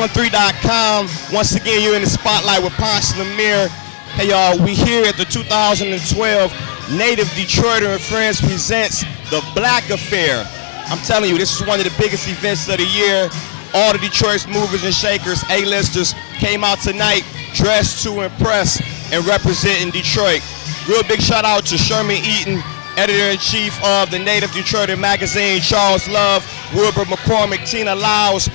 CV13.com. Once again, you're in the spotlight with Ponce Lemire. Hey y'all, we here at the 2012 Native Detroiter and Friends presents the BlackAffair. I'm telling you, this is one of the biggest events of the year. All the Detroit's movers and shakers, A-listers, came out tonight dressed to impress and representing Detroit. Real big shout out to Sherman Eaton, editor-in-chief of the Native Detroiter magazine, Charles Love, Wilbur McCormick, Tina Lyles,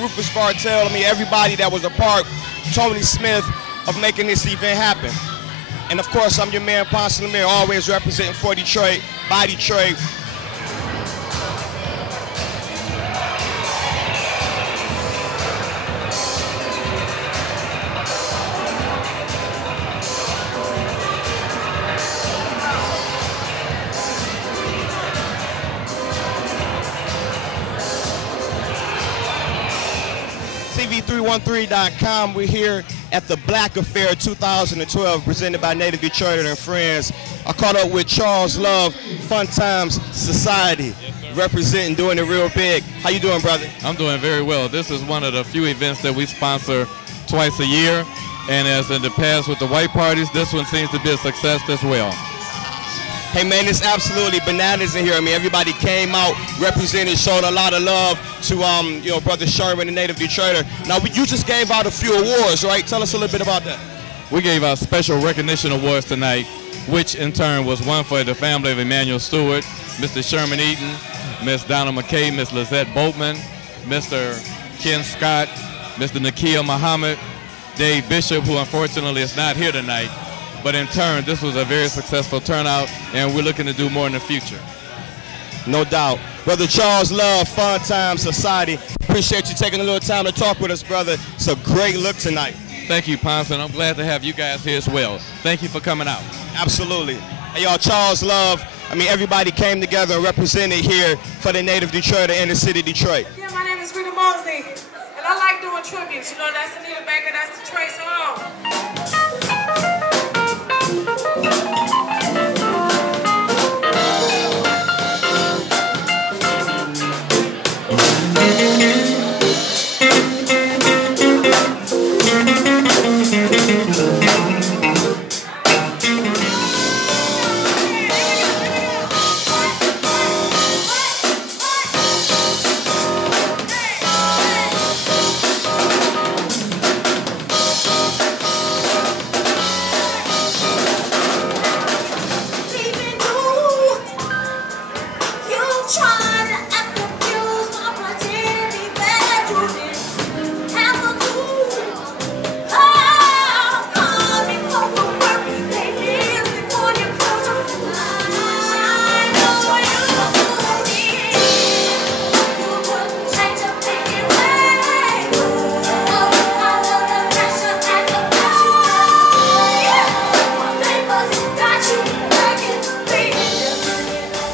Rufus Bartell, everybody that was a part, Tony Smith, of making this event happen. And of course, I'm your man, Ponce Lemire, always representing for Detroit, by Detroit. CV313.com. We're here at the BlackAffair 2012, presented by Native Detroiter and Friends. I caught up with Charles Love, Fun Times Society, representing, doing it real big. How you doing, brother? I'm doing very well. This is one of the few events that we sponsor twice a year, and as in the past with the white parties, this one seems to be a success as well. Hey man, it's absolutely bananas in here. Everybody came out, represented, showed a lot of love to Brother Sherman, the Native Detroiter. Now, you just gave out a few awards, right? Tell us a little bit about that. We gave out special recognition awards tonight, which in turn was one for the family of Emmanuel Stewart, Mr. Sherman Eaton, Miss Donna McKay, Miss Lizette Boatman, Mr. Ken Scott, Mr. Nakia Muhammad, Dave Bishop, who unfortunately is not here tonight. But in turn, this was a very successful turnout, and we're looking to do more in the future. No doubt. Brother Charles Love, Fun Times Society. Appreciate you taking a little time to talk with us, brother. It's a great look tonight. Thank you, Ponce, and I'm glad to have you guys here as well. Thank you for coming out. Absolutely. Hey, y'all, Charles Love. Everybody came together and represented here for the Native Detroiter in the city of Detroit. Yeah, my name is Rita Mosley, and I like doing tributes. That's Anita Baker, that's Detroit song.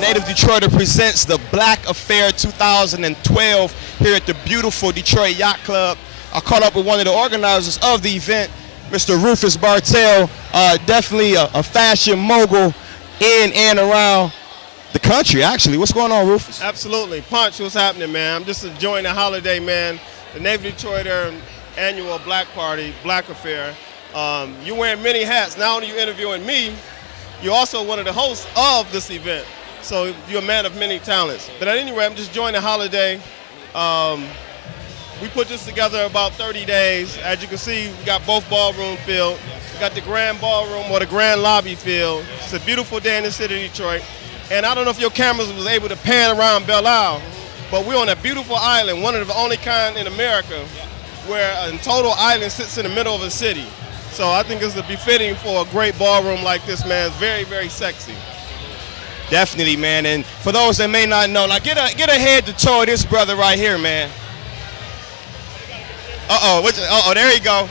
Native Detroiter presents the BlackAffair 2012 here at the beautiful Detroit Yacht Club. I caught up with one of the organizers of the event, Mr. Rufus Bartell, definitely a fashion mogul in and around the country, actually. What's going on, Rufus? Absolutely. Punch, what's happening, man? I'm just enjoying the holiday, man. The Native Detroiter annual Black Party, BlackAffair. You're wearing many hats. Not only are you interviewing me, you're also one of the hosts of this event. So you're a man of many talents. But at any rate, I'm just enjoying the holiday. We put this together about 30 days. As you can see, we got both ballroom filled. We got the grand ballroom or the grand lobby filled. It's a beautiful day in the city of Detroit. And I don't know if your cameras was able to pan around Belle Isle, but we're on a beautiful island, one of the only kind in America, where a total island sits in the middle of a city. So I think it's befitting for a great ballroom like this, man. It's very, very sexy. Definitely, man. And for those that may not know, like, get a head to toe of this brother right here, man. Uh-oh, there you go.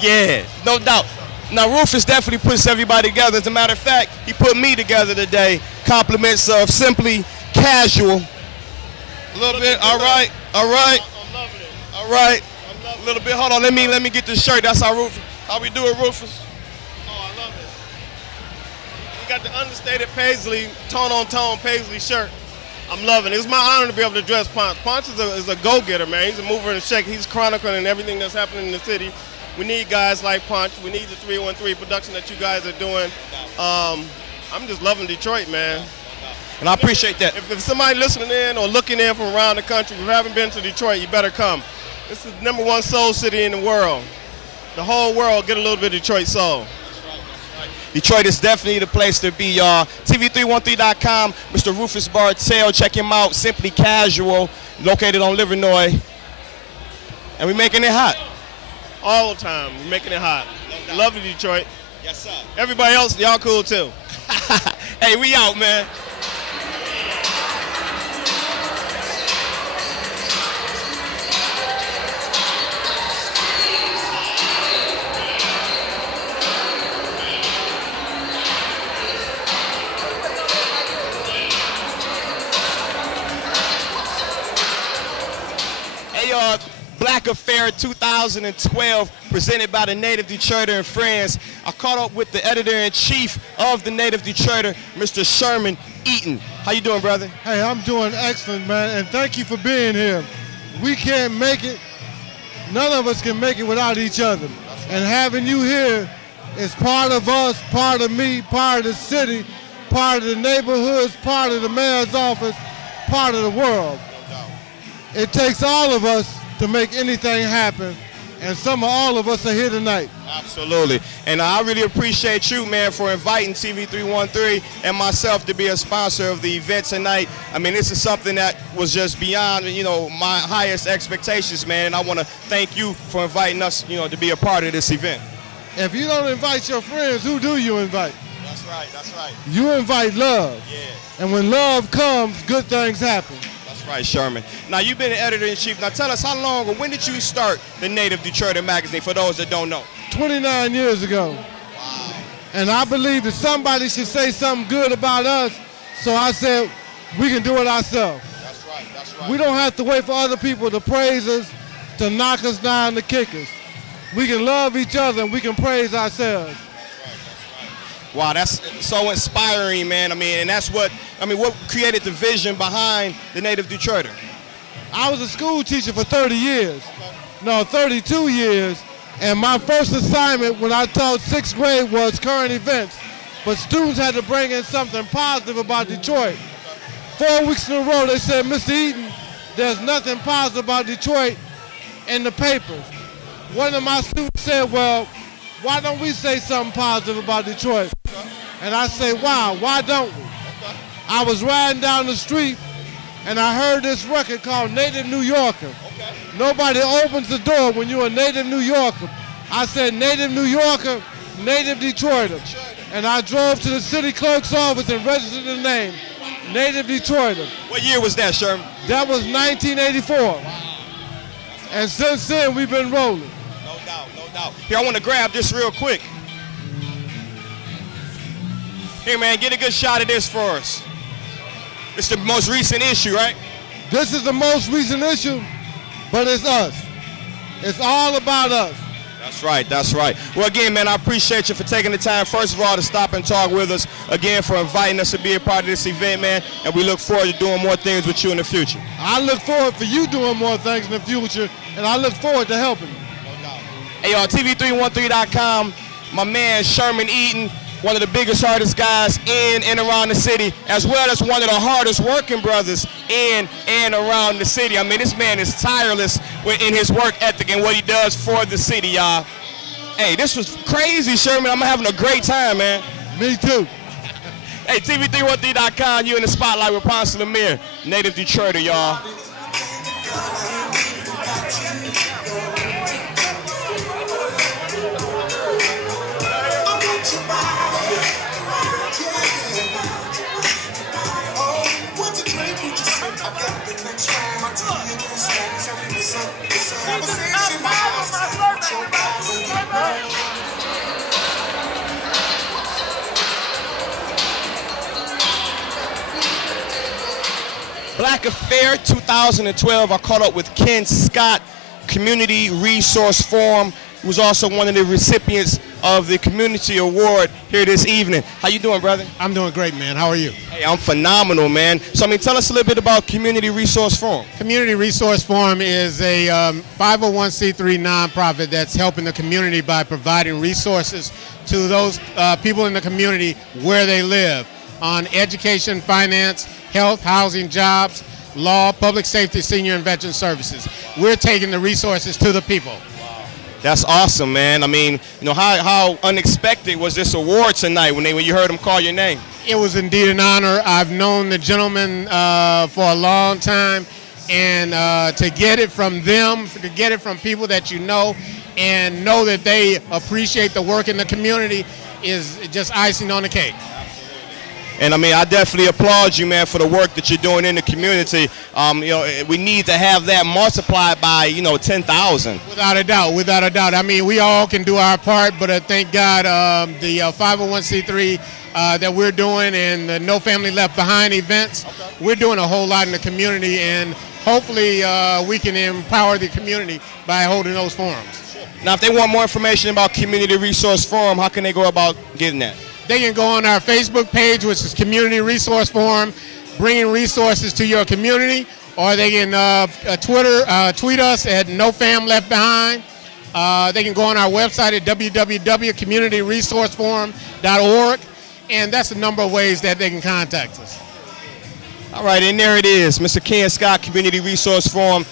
Yeah, no doubt. Now, Rufus definitely puts everybody together. As a matter of fact, he put me together today. Compliments of simply casual. A little bit, all right. I'm loving it. All right. A little bit, hold on, let me get this shirt. That's how we do it, Rufus. Oh, I love it. We got the understated Paisley, tone-on-tone Paisley shirt. I'm loving it. It's my honor to be able to address Ponce. Ponce is a go-getter, man. He's a mover and a shaker. He's chronicling everything that's happening in the city. We need guys like Ponce. We need the 313 production that you guys are doing. I'm just loving Detroit, man. And I appreciate that. If somebody listening in or looking in from around the country, if you haven't been to Detroit, you better come. This is the #1 soul city in the world. The whole world get a little bit of Detroit soul. Detroit is definitely the place to be, y'all. TV313.com, Mr. Rufus Bartell, check him out. Simply Casual, located on Livernois. And we're making it hot. All the time, we're making it hot. Love you, Detroit. Yes, sir. Everybody else, y'all cool too. Hey, we out, man. BlackAffair 2012, presented by the Native Detroiter and Friends. I caught up with the editor-in-chief of the Native Detroiter, Mr. Sherman Eaton. How you doing, brother? Hey, I'm doing excellent, man, and thank you for being here. We can't make it. None of us can make it without each other. And having you here is part of us, part of me, part of the city, part of the neighborhoods, part of the mayor's office, part of the world. It takes all of us to make anything happen, and all of us are here tonight. Absolutely, and I really appreciate you, man, for inviting TV313 and myself to be a sponsor of the event tonight. I mean, this is something that was just beyond, my highest expectations, man, and I want to thank you for inviting us, to be a part of this event. If you don't invite your friends, who do you invite? That's right, that's right. You invite love. Yeah. And when love comes, good things happen. Right, Sherman. Now, you've been an editor-in-chief. Now, tell us how long or when did you start the Native Detroiter magazine, for those that don't know? 29 years ago. Wow. And I believe that somebody should say something good about us, so I said we can do it ourselves. That's right, that's right. We don't have to wait for other people to praise us, to knock us down, to kick us. We can love each other and we can praise ourselves. Wow, that's so inspiring, man. I mean, and that's what created the vision behind the Native Detroiter? I was a school teacher for 30 years. No, 32 years. And my first assignment when I taught 6th grade was current events. But students had to bring in something positive about Detroit. 4 weeks in a row, they said, Mr. Eaton, there's nothing positive about Detroit in the papers. One of my students said, well, why don't we say something positive about Detroit? And I say, wow, why don't we? I was riding down the street and I heard this record called Native New Yorker. Nobody opens the door when you're a Native New Yorker. I said, Native New Yorker, Native Detroiter. And I drove to the city clerk's office and registered the name, Native Detroiter. What year was that, Sherman? That was 1984. Wow. And since then, we've been rolling. No doubt, no doubt. Here, I want to grab this real quick. Here, man, get a good shot of this for us. It's the most recent issue, right? This is the most recent issue, but it's us. It's all about us. That's right, that's right. Well, again, man, I appreciate you for taking the time, first of all, to stop and talk with us. Again, for inviting us to be a part of this event, man. And we look forward to doing more things with you in the future. I look forward for you doing more things in the future, and I look forward to helping you. No doubt. Hey, y'all, TV313.com, my man Sherman Eaton, one of the biggest, hardest guys in and around the city, as well as one of the hardest working brothers in and around the city. I mean, this man is tireless in his work ethic and what he does for the city, y'all. Hey, this was crazy, Sherman. I'm having a great time, man. Me too. Hey, TV313.com, you in the spotlight with Ponce Lemire, Native Detroiter, y'all. BlackAffair 2012, I caught up with Ken Scott, Community Resource Forum, He was also one of the recipients of the Community Award here this evening. How you doing, brother? I'm doing great, man. How are you? Hey, I'm phenomenal, man. So, I mean, tell us a little bit about Community Resource Forum. Community Resource Forum is a 501c3 nonprofit that's helping the community by providing resources to those people in the community where they live on education, finance, health, housing, jobs, law, public safety, senior and veteran services. We're taking the resources to the people. That's awesome, man. I mean, you know, how unexpected was this award tonight when you heard him call your name? It was indeed an honor. I've known the gentleman for a long time, and to get it from them, to get it from people that you know, and know that they appreciate the work in the community is just icing on the cake. And I mean, I definitely applaud you, man, for the work that you're doing in the community. You know, we need to have that multiplied by, 10,000. Without a doubt, without a doubt. I mean, we all can do our part, but thank God the 501c3 that we're doing and the No Family Left Behind events, we're doing a whole lot in the community, and hopefully we can empower the community by holding those forums. Now, if they want more information about Community Resource Forum, how can they go about getting that? They can go on our Facebook page, which is Community Resource Forum, bringing resources to your community, or they can tweet us at No Fam Left Behind. They can go on our website at www.communityresourceforum.org, and that's a number of ways that they can contact us. All right, and there it is, Mr. Ken Scott, Community Resource Forum,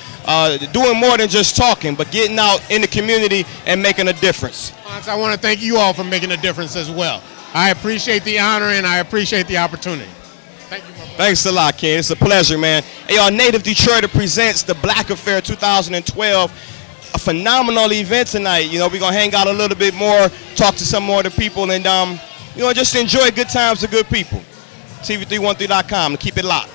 doing more than just talking, but getting out in the community and making a difference. I want to thank you all for making a difference as well. I appreciate the honor and I appreciate the opportunity. Thank you, my brother. Thanks a lot, Ken. It's a pleasure, man. Hey, our Native Detroiter presents the BlackAffair 2012. A phenomenal event tonight. You know, we're going to hang out a little bit more, talk to some more of the people, and, just enjoy good times with good people. TV313.com. Keep it locked.